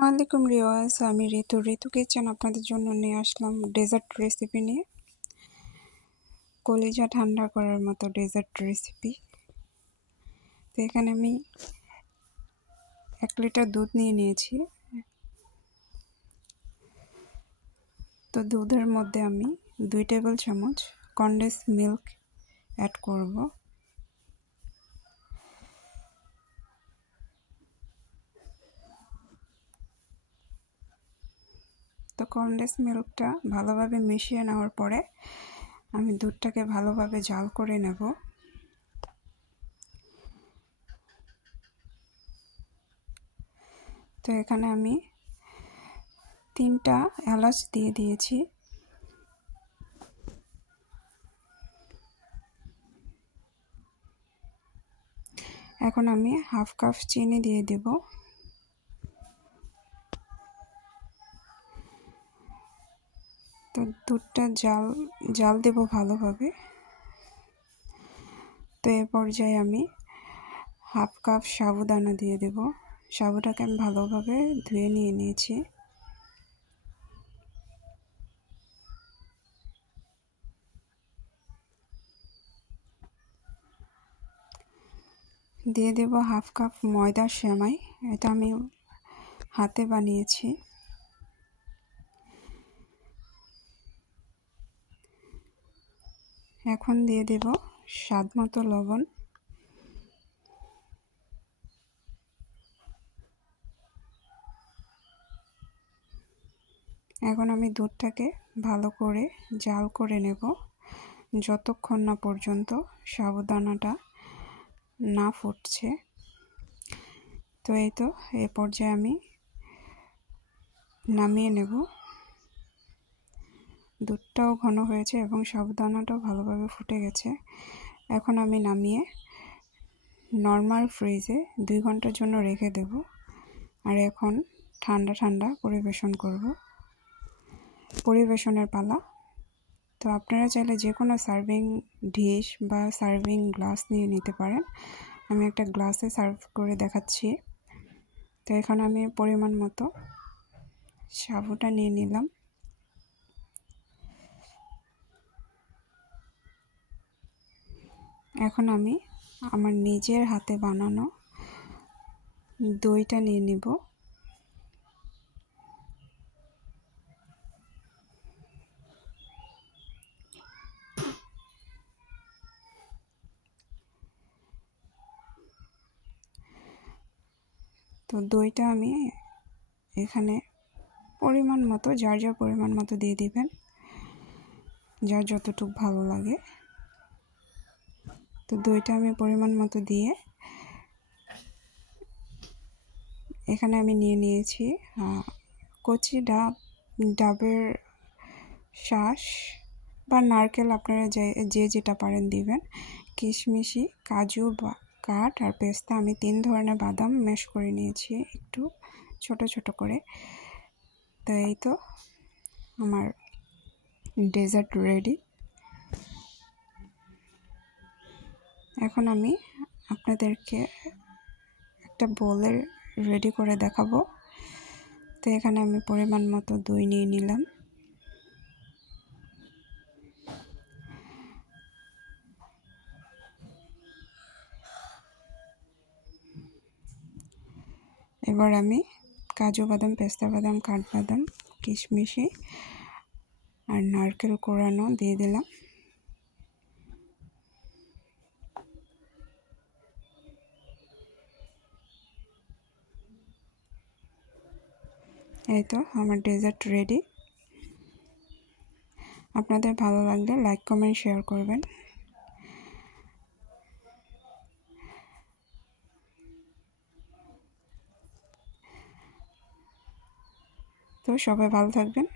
আসসালামাইকুম রিওয়াজ, আমি ঋতু কিচেন আপনাদের জন্য নিয়ে আসলাম ডেজার্ট রেসিপি নিয়ে। কলিজা ঠান্ডা করার মতো ডেজার্ট রেসিপি। তো এখানে আমি 1 লিটার দুধ নিয়েছি। তো দুধের মধ্যে আমি 2 টেবিল চামচ কনডেন্স মিল্ক অ্যাড করব। তো কনডেন্স মিল্কটা ভালোভাবে মিশিয়ে নেওয়ার পরে আমি দুধটাকে ভালোভাবে জাল করে নেব। তো এখানে আমি 3টা এলাচ দিয়ে দিয়েছি। এখন আমি হাফ কাপ চিনি দিয়ে দেব। তো দুধটা জাল দেব ভালোভাবে। তো এই পর্যায়ে আমি হাফ কাপ সাবুদানা দিয়ে দেব। সাবুটাকে আমি ভালোভাবে ধুয়ে নিয়েছি। দিয়ে দেব হাফ কাপ ময়দা সেমাই, এটা আমি হাতে বানিয়েছি। এখন দিয়ে দেব স্বাদমতো লবণ। এখন আমি দুধটাকে ভালো করে জাল করে নেব যতক্ষণ না পর্যন্ত সাবুদানাটা না ফুটছে। তো এই তো এ পর্যায়ে আমি নামিয়ে নেব। দুধটাও ঘন হয়েছে এবং সাবুদানাটাও ভালোভাবে ফুটে গেছে। এখন আমি নামিয়ে নর্মাল ফ্রিজে 2 ঘন্টার জন্য রেখে দেব। আর এখন ঠান্ডা পরিবেশন করব। পরিবেশনের পালা। তো আপনারা চাইলে যে কোনো সার্ভিং ডিশ বা সার্ভিং গ্লাস নিয়ে নিতে পারেন। আমি একটা গ্লাসে সার্ভ করে দেখাচ্ছি। তো এখানে আমি পরিমাণ মতো সাবুটা নিয়ে নিলাম। এখন আমি আমার নিজের হাতে বানানো দইটা নিয়ে নিব। তো দইটা আমি এখানে পরিমাণ মতো যার পরিমাণ মতো দিয়ে দিবেন, যার যতটুকু ভালো লাগে। তো দইটা আমি পরিমাণ মতো দিয়ে এখানে আমি নিয়েছি কচি ডাবের শাঁস বা নারকেল, আপনারা যে যেটা পারেন দিবেন। কিশমিশি, কাজু বা কাঠ আর পেস্তা, আমি 3 ধরনের বাদাম ম্যাশ করে নিয়েছি একটু ছোট ছোট করে। তো এই তো আমার ডেজার্ট রেডি। এখন আমি আপনাদেরকে একটা বোলের রেডি করে দেখাবো। তো এখানে আমি পরিমাণ মতো দই নিয়ে নিলাম। এবার আমি কাজু বাদাম, পেস্তা বাদাম, কাঠবাদাম, কিশমিশি আর নারকেল কোড়ানো দিয়ে দিলাম। এই তো আমার ডেজার্ট রেডি। আপনাদের ভালো লাগলে লাইক, কমেন্ট, শেয়ার করবেন। তো সবাই ভালো থাকবেন।